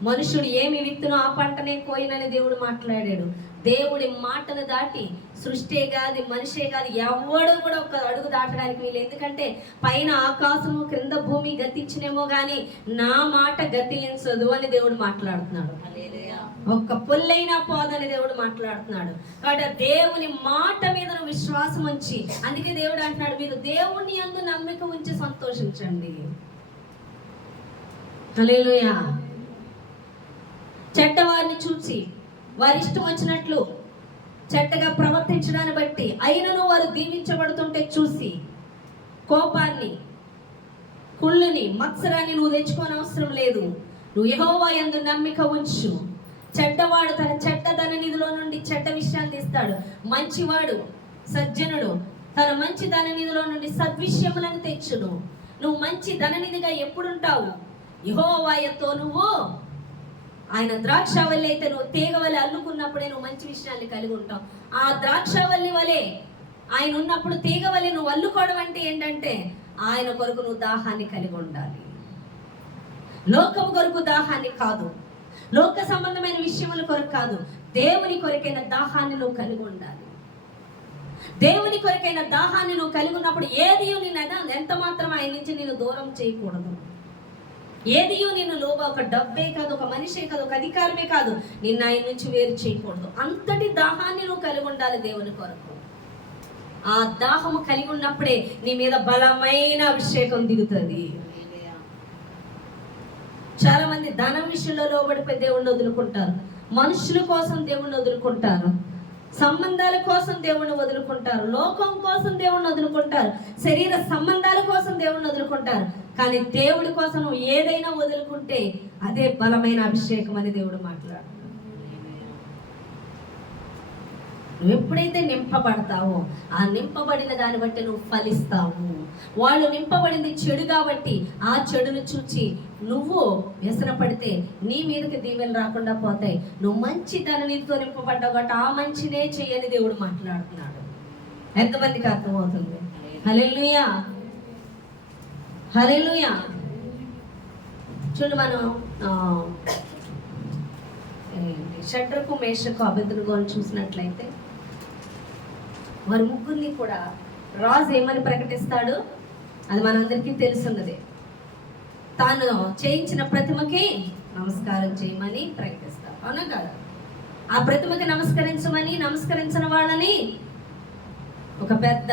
మనుషుడు ఏమి విత్తునో ఆ పంటనే కోయినని దేవుడు మాట్లాడాడు. దేవుడి మాటను దాటి సృష్టి కాదు, మనిషే కాదు, ఎవడు కూడా ఒక అడుగు దాటడానికి వీలు. ఎందుకంటే పైన ఆకాశము క్రింద భూమి గతించినేమో కానీ నా మాట గతించదు అని దేవుడు మాట్లాడుతున్నాడు. హల్లెలూయా. ఒక్క పొల్లైనా పోదని దేవుడు మాట్లాడుతున్నాడు. కాబట్టి దేవుని మాట మీద నువ్వు విశ్వాసం ఉంచి, అందుకే దేవుడు అంటున్నాడు మీరు దేవుని యందు నమ్మిక ఉంచి సంతోషించండి. హల్లెలూయా. చెడ్డవారిని చూసి వారి ఇష్టం వచ్చినట్లు చెడ్డగా ప్రవర్తించడాన్ని బట్టి అయినను వారు దీవించబడుతుంటే చూసి కోపాన్ని, కుళ్ళుని, మత్సరాన్ని నువ్వు తెచ్చుకోని అవసరం లేదు. నువ్వు యెహోవా యందు నమ్మిక ఉంచు. చెడ్డవాడు తన చెడ్డ ధన నిధిలో నుండి చెడ్డ విషయాలు తీస్తాడు, మంచివాడు సజ్జనుడు తన మంచి ధన నిధిలో నుండి సద్విషయములను తెచ్చును. నువ్వు మంచి ధననిధిగా ఎప్పుడుంటావు? యెహోవాతో నువ్వు ఆయన ద్రాక్షావల్లి అయితే నువ్వు తీగవల్లి అల్లుకున్నప్పుడే నువ్వు మంచి విషయాన్ని కలిగి ఉంటావు. ఆ ద్రాక్షావల్లి వలె ఆయన ఉన్నప్పుడు తీగవల్లి నువ్వు అల్లుకోవడం అంటే ఏంటంటే ఆయన కొరకు నువ్వు దాహాన్ని కలిగి ఉండాలి. లోకము కొరకు దాహాన్ని కాదు, లోక సంబంధమైన విషయముల కొరకు కాదు, దేవుని కొరకైన దాహాన్ని నువ్వు కలిగి ఉండాలి. దేవుని కొరకైన దాహాన్ని నువ్వు కలిగి ఉన్నప్పుడు ఏది నిన్న ఎంత మాత్రం ఆయన నుంచి నేను దూరం చేయకూడదు. ఏది నిన్ను లోగా ఒక డబ్బే కాదు, ఒక మనిషే కాదు, ఒక అధికారమే కాదు, నిన్ను ఆయన నుంచి వేరు చేయకూడదు. అంతటి దాహాన్ని నువ్వు కలిగి ఉండాలి దేవుని కొరకు. ఆ దాహము కలిగి ఉన్నప్పుడే నీ మీద బలమైన అభిషేకం దిగుతుంది. చాలా మంది ధనం విషయంలో లోబడిపోయి దేవుణ్ణి వదులుకుంటారు, మనుషుల కోసం దేవుణ్ణి వదులుకుంటారు, సంబంధాల కోసం దేవుణ్ణి వదులుకుంటారు, లోకం కోసం దేవుణ్ణి వదులుకుంటారు, శరీర సంబంధాల కోసం దేవుణ్ణి వదులుకుంటారు. కానీ దేవుడి కోసం నువ్వు ఏదైనా వదులుకుంటే అదే బలమైన అభిషేకం అని దేవుడు మాట్లాడు. నువ్వు ఎప్పుడైతే నింపబడతావో ఆ నింపబడిన దాన్ని బట్టి నువ్వు ఫలిస్తావు. వాళ్ళు నింపబడింది చెడు కాబట్టి ఆ చెడును చూచి నువ్వు వ్యసనపడితే నీ మీదకి దీవెనలు రాకుండా పోతాయి. నువ్వు మంచి ధననిధితో నింపబడ్డావు కాబట్టి ఆ మంచినే చెయ్యని దేవుడు మాట్లాడుతున్నాడు. ఎంతమందికి అర్థమవుతుంది? హల్లెలూయా, హల్లెలూయా. చూడు, మనం షడ్రకు, మేషకు, అబేద్నెగోను చూసినట్లయితే వారి ముగ్గురిని కూడా రాజు ఏమని ప్రకటిస్తాడు? అది మనందరికీ తెలుసున్నదే. తాను చేయించిన ప్రతిమకి నమస్కారం చేయమని ప్రకటిస్తాడు, అవునా కదా? ఆ ప్రతిమకి నమస్కరించమని, నమస్కరించిన వాళ్ళని ఒక పెద్ద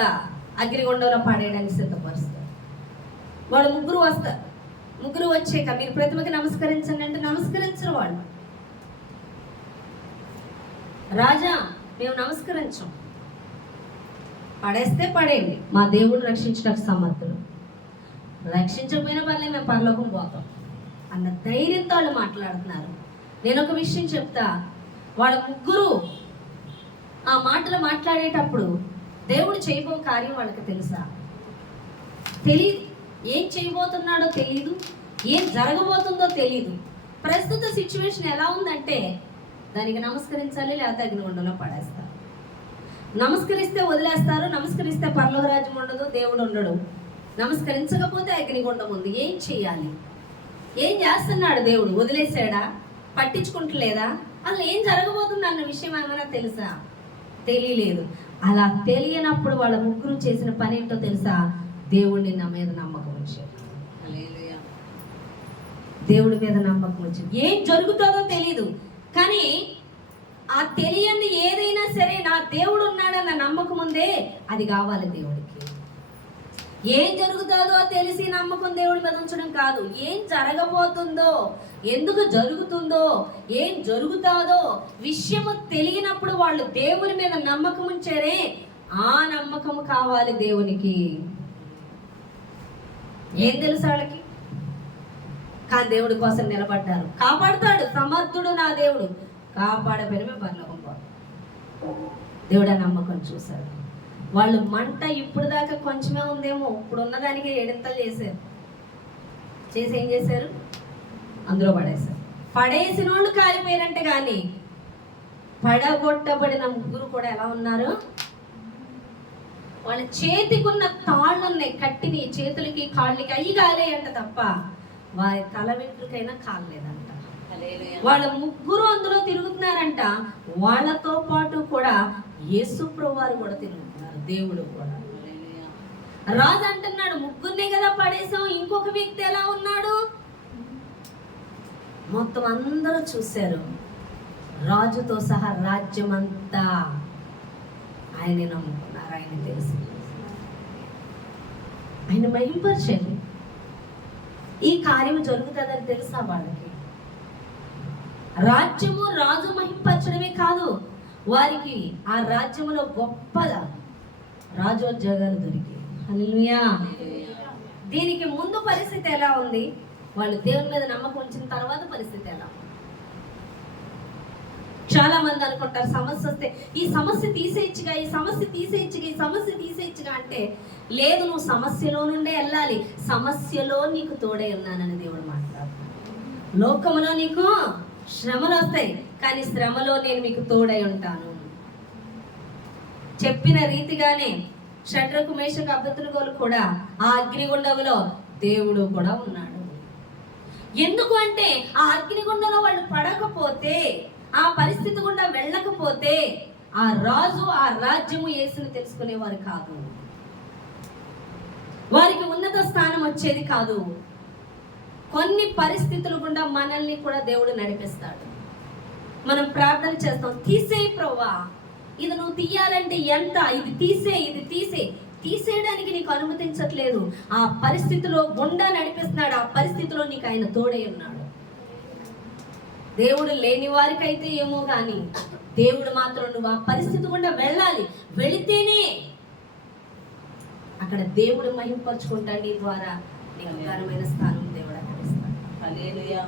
అగ్నిగుండంలో పడేయడానికి సిద్ధపరుస్తాడు. వాళ్ళు ముగ్గురు వస్తారు. ముగ్గురు వచ్చాక మీరు ప్రతిమకి నమస్కరించండి అంటే నమస్కరించిన వాళ్ళు, రాజా మేము నమస్కరించం, పడేస్తే పడేయండి, మా దేవుడు రక్షించడానికి సమర్థులు, రక్షించకపోయినా పర్లేదు మేము పరలోకం పోతాం అన్న ధైర్యంతో వాళ్ళు మాట్లాడుతున్నారు. నేను ఒక విషయం చెప్తా, వాళ్ళ ముగ్గురు ఆ మాటలు మాట్లాడేటప్పుడు దేవుడు చేయబో కార్యం వాళ్ళకి తెలుసా? తెలియదు. ఏం చేయబోతున్నాడో తెలియదు, ఏం జరగబోతుందో తెలియదు. ప్రస్తుత సిచ్యువేషన్ ఎలా ఉందంటే దానికి నమస్కరించాలి, లేకపోతే అగ్నిగుండంలో పడేస్తారు. నమస్కరిస్తే వదిలేస్తారు, నమస్కరిస్తే పరలోక రాజ్యం ఉండదు, దేవుడు ఉండడు. నమస్కరించకపోతే అగ్నిగుండం ఉంది. ఏం చేయాలి? ఏం చేస్తున్నాడు దేవుడు? వదిలేసాడా? పట్టించుకుంటలేదా? అసలు ఏం జరగబోతుంది అన్న విషయం ఏమైనా తెలుసా? తెలియలేదు. అలా తెలియనప్పుడు వాళ్ళ ముగ్గురు చేసిన పని ఏంటో తెలుసా? దేవుడిని నా మీద నమ్మకం వచ్చాడు. దేవుడి మీద నమ్మకం వచ్చింది. ఏం జరుగుతుందో తెలీదు, కానీ ఆ తెలియంది ఏదైనా సరే నా దేవుడు ఉన్నాడన్న నమ్మకం ఉందే, అది కావాలి దేవుడికి. ఏం జరుగుతుందో తెలిసి నమ్మకం దేవుడి మీద ఉంచడం కాదు, ఏం జరగబోతుందో, ఎందుకు జరుగుతుందో, ఏం జరుగుతుందో విషయము తెలియనప్పుడు వాళ్ళు దేవుని మీద నమ్మకం ఉంచారే, ఆ నమ్మకము కావాలి దేవునికి. ఏం తెలుసు వాళ్ళకి? కానీ దేవుడి కోసం నిలబడ్డారు. కాపాడుతాడు, సమర్థుడు నా దేవుడు, కాపాడబెరమే పరలోకం పోతాడు. దేవుడు ఆ నమ్మకం చూశాడు. వాళ్ళు మంట ఇప్పుడు దాకా కొంచెమే ఉందేమో, ఇప్పుడు ఉన్నదానికి ఏడింతలు చేశారు. చేసి ఏం చేశారు? అందులో పడేశారు. పడేసిన వాళ్ళు కాలిపోయారంటే కానీ పడగొట్టబడిన ముగ్గురు కూడా ఎలా ఉన్నారు? వాళ్ళ చేతికున్న తాళ్ళు ఉన్నాయి, కట్టిని చేతులకి కాళ్ళకి అయ్యి కాలేయంట తప్ప వారి తల వెంట్రుకైనా కాలేదంట. వాళ్ళ ముగ్గురు అందులో తిరుగుతున్నారంట. వాళ్ళతో పాటు కూడా యేసు ప్రభువారు కూడా తిరుగుతున్నారు, దేవుడు కూడా. రాజు అంటున్నాడు ముగ్గురినే కదా పడేసాం, ఇంకొక వ్యక్తి ఎలా ఉన్నాడు? మొత్తం అందరూ చూశారు. రాజుతో సహా రాజ్యమంతా ఆయనే నమ్ముకున్నారు. ఆయన తెలుసు, ఆయన మహింపరచండి. ఈ కార్యం జరుగుతుందని తెలుసా వాళ్ళకి? రాజ్యము రాజు మహింపరచడమే కాదు, వారికి ఆ రాజ్యములో గొప్ప రాజోద్యోగాలు దొరికి. హల్లెలూయా. దీనికి ముందు పరిస్థితి ఎలా ఉంది? వాళ్ళు దేవుని మీద నమ్మకం ఉంచిన తర్వాత పరిస్థితి ఎలా? చాలా మంది అనుకుంటారు సమస్య వస్తే ఈ సమస్య తీసేయచ్చుగా, ఈ సమస్య తీసేయచ్చుగా, ఈ సమస్య తీసేయచ్చుగా అంటే, లేదు, నువ్వు సమస్యలో నుండే వెళ్ళాలి. సమస్యలో నీకు తోడే ఉన్నానని దేవుడు మాట్లాడుతున్నాడు. లోకములో నీకు శ్రమలు వస్తాయి, కానీ శ్రమలో నేను మీకు తోడై ఉంటాను. చెప్పిన రీతిగానే షడ్రకు మేషకు అబెద్నెగోలు కూడా ఆ అగ్నిగుండంలో దేవుడు కూడా ఉన్నాడు. ఎందుకు అంటే ఆ అగ్నిగుండంలో వాళ్ళు పడకపోతే, ఆ పరిస్థితి గుండా వెళ్ళకపోతే ఆ రాజు ఆ రాజ్యము యేసుని తెలుసుకునేవారు కాదు, వారికి ఉన్నత స్థానం వచ్చేది కాదు. కొన్ని పరిస్థితులు గుండా మనల్ని కూడా దేవుడు నడిపిస్తాడు. మనం ప్రార్థన చేస్తాం, తీసేయి ప్రభువా, ఇది నువ్వు తీయాలంటే ఎంత, ఇది తీసేయడానికి నీకు అనుమతించట్లేదు. ఆ పరిస్థితిలో గుండా నడిపిస్తున్నాడు, ఆ పరిస్థితిలో నీకు ఆయన తోడై ఉన్నాడు. దేవుడు లేని వారికైతే ఏమో కానీ దేవుడు మాత్రం నువ్వు ఆ పరిస్థితి గుండా వెళ్ళాలి. వెళితేనే అక్కడ దేవుడు మహింపరచుకుంటాడు. నీ ద్వారా నీకు అపారమైన స్థానం దేవుడు అక్కడ ఇస్తాడు.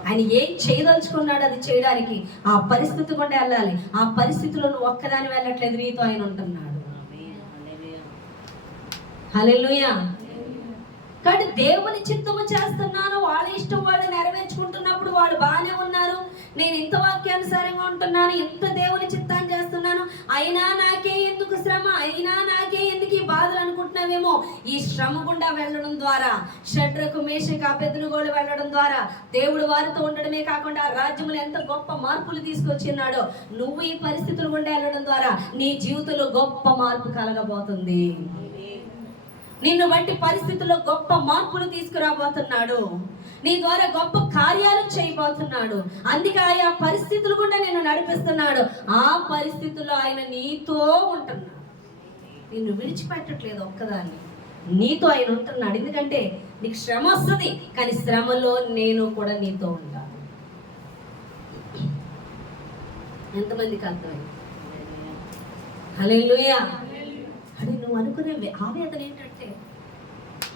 ఆయన ఏం చేయదలుచుకున్నాడు అది చేయడానికి ఆ పరిస్థితి గుండా వెళ్ళాలి. ఆ పరిస్థితిలో నువ్వు ఒక్కదాని వెళ్ళట్లేదు, నీతో ఆయన ఉంటున్నాడు. హల్లెలూయా. కాబట్టి దేవుని చిత్తము చేస్తున్నాను, వాళ్ళ ఇష్టం వాళ్ళు నెరవేర్చుకుంటున్నప్పుడు వాళ్ళు బాగానే ఉన్నారు. నేను ఇంత వాక్యానుసారంగా ఉంటున్నాను, ఇంత దేవుని చిత్తాన్ని చేస్తున్నాను, అయినా నాకే ఎందుకు శ్రమ, అయినా నాకే ఎందుకు ఈ బాధలు అనుకుంటున్నావేమో. ఈ శ్రమ గుండా వెళ్ళడం ద్వారా, షడ్రకు మేషకు అబెద్నెగోలు వెళ్ళడం ద్వారా దేవుడు వారితో ఉండడమే కాకుండా ఆ రాజ్యములు ఎంత గొప్ప మార్పులు తీసుకొచ్చిన్నాడో, నువ్వు ఈ పరిస్థితుల గుండా వెళ్ళడం ద్వారా నీ జీవితంలో గొప్ప మార్పు కలగబోతుంది. నిన్ను బట్టి పరిస్థితుల్లో గొప్ప మార్పులు తీసుకురాబోతున్నాడు. నీ ద్వారా గొప్ప కార్యాలు చేయబోతున్నాడు. అందుకే ఆయా పరిస్థితులు కూడా నిన్ను నడిపిస్తున్నాడు. ఆ పరిస్థితుల్లో ఆయన నీతో ఉంటున్నాడు, నిన్ను విడిచిపెట్టట్లేదు ఒక్కదాన్ని. నీతో ఆయన ఉంటున్నాడు. ఎందుకంటే నీకు శ్రమ వస్తుంది, కానీ శ్రమలో నేను కూడా నీతో ఉంటాను. ఎంతమందికి అర్థమైంది? హల్లెలూయా. అరే నువ్వు అనుకునే ఆవేదన ఏంటంటే,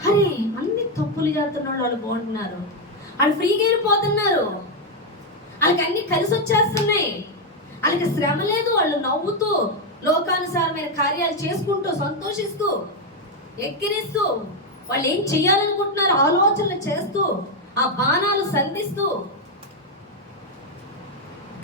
అరే అన్ని తప్పులు చేస్తున్న వాళ్ళు బాగుంటున్నారు, వాళ్ళు ఫ్రీగా వెళ్ళిపోతున్నారు, వాళ్ళకి అన్ని కలిసి వచ్చేస్తున్నాయి, వాళ్ళకి శ్రమ లేదు, వాళ్ళు నవ్వుతూ లోకానుసారమైన కార్యాలు చేసుకుంటూ సంతోషిస్తూ ఎక్కిరిస్తూ వాళ్ళు ఏం చెయ్యాలనుకుంటున్నారు ఆలోచనలు చేస్తూ ఆ బాణాలు సంధిస్తూ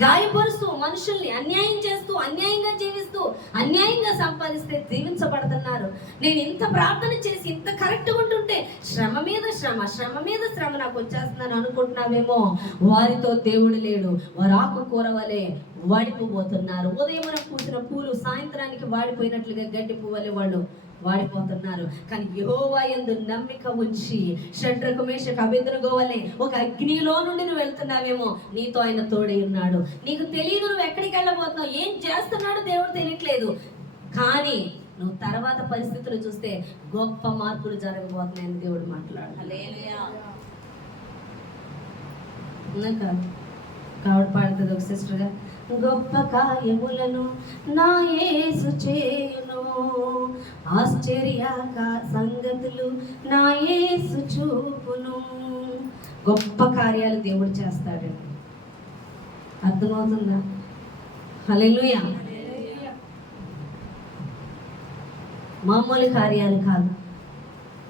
గాయపరుస్తూ మనుషుల్ని అన్యాయం చేస్తూ అన్యాయంగా జీవిస్తూ అన్యాయంగా సంపాదిస్తే దీవించబడుతున్నారు. నేను ఇంత ప్రార్థన చేసి ఇంత కరెక్ట్గా ఉంటుంటే శ్రమ మీద శ్రమ నాకు వచ్చేస్తున్నాను అనుకుంటున్నావేమో. వారితో దేవుడు లేడు. వారు ఆకుకూర వలె వాడిపోతున్నారు. ఉదయం పూసిన పూలు సాయంత్రానికి వాడిపోయినట్లుగా గడ్డి పువ్వులే వాళ్ళు వాడిపోతున్నారు. కానీ యెహోవా యందు నమ్మిక ఉంచి షడ్రకు మేషకు అబెద్నెగోలు వలె ఒక అగ్నిలో నుండి నువ్వు వెళ్తున్నావేమో, నీతో ఆయన తోడై ఉన్నాడు. నీకు తెలియదు నువ్వు ఎక్కడికి వెళ్ళబోతున్నావు, ఏం చేస్తున్నాడో దేవుడు తెలియట్లేదు. కానీ నువ్వు తర్వాత పరిస్థితులు చూస్తే గొప్ప మార్పులు జరగబోతున్నాయని దేవుడు మాట్లాడు. కావడ పాడుతుంది ఒక సిస్టర్గా, గొప్ప కార్యములను నా యేసు చేయును, ఆశ్చర్య సంగతులు నా యేసు చూపును. గొప్ప కార్యాలు దేవుడు చేస్తాడండి. అర్థమవుతుందా? హల్లెలూయా. మామూలు కార్యాలు కాదు,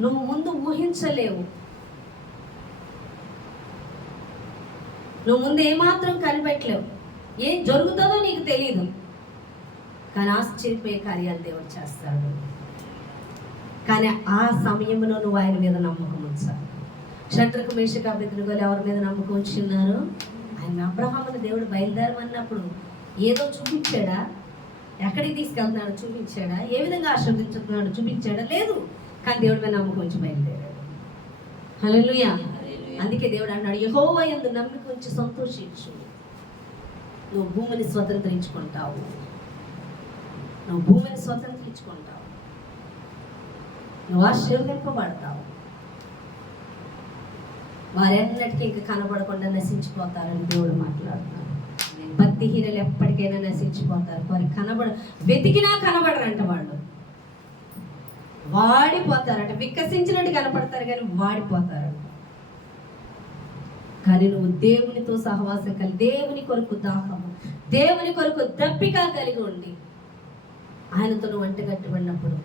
నువ్వు ముందు ఊహించలేవు, నువ్వు ముందు ఏమాత్రం కనిపెట్టలేవు, ఏం జరుగుతుందో నీకు తెలియదు, కానీ ఆశ్చర్యపోయే కార్యాలు దేవుడు చేస్తాడు. కానీ ఆ సమయంలో నువ్వు ఆయన మీద నమ్మకం ఉంచాలి. షడ్రకు మేషకు అబెద్నెగోలు ఎవరి మీద నమ్మకం ఉంచున్నారు? ఆయన అబ్రహాముని దేవుడు బయలుదేరమన్నప్పుడు ఏదో చూపించాడా? ఎక్కడికి తీసుకెళ్తున్నాడు చూపించాడా? ఏ విధంగా ఆశీర్వదించుతున్నాడు చూపించాడా? లేదు. కానీ దేవుడి మీద నమ్మకం ఉంచి బయలుదేరాడు. హల్లెలూయా. అందుకే దేవుడు అన్నాడు, యెహోవా యందు నమ్మిక ఉంచి సంతోషించు. నువ్వు భూమిని స్వతంత్రించుకుంటావు. నువ్వు భూమిని స్వతంత్రించుకుంటావు. నువ్వు ఆశీర్వదింపబడతావు. వారెన్నటికీ ఇంకా కనబడకుండా నశించిపోతారని దేవుడు మాట్లాడుతున్నాడు. భక్తిహీనులు ఎప్పటికైనా నశించిపోతారు. వారికి వెతికినా కనబడరంట. వాళ్ళు వాడిపోతారట. వికసించినట్టు కనపడతారు కానీ వాడిపోతారట. కానీ నువ్వు దేవునితో సహవాసం కలిగి, దేవుని కొరకు దాహము, దేవుని కొరకు దప్పిక కలిగి ఉండి ఆయనతో నువ్వు అంటగట్టబడినప్పుడు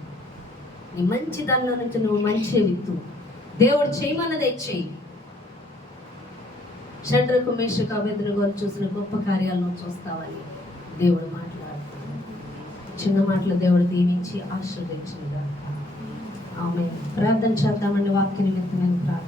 నీ మంచి దానిలో నుంచి నువ్వు మంచి విత్తు. దేవుడు చేయమన్నదే చెయ్యి. షడ్రకు మేషకు అబేద్నెగోను చూసిన గొప్ప కార్యాలను చూస్తావని దేవుడు మాట్లాడుతున్నాడు. చిన్న మాటలు దేవుడు దీవించి ఆశీర్వదించినగా. ఆమేన్. ప్రార్థన చేద్దామండి. వాక్య నిమిత్తమైన ప్రార్థన.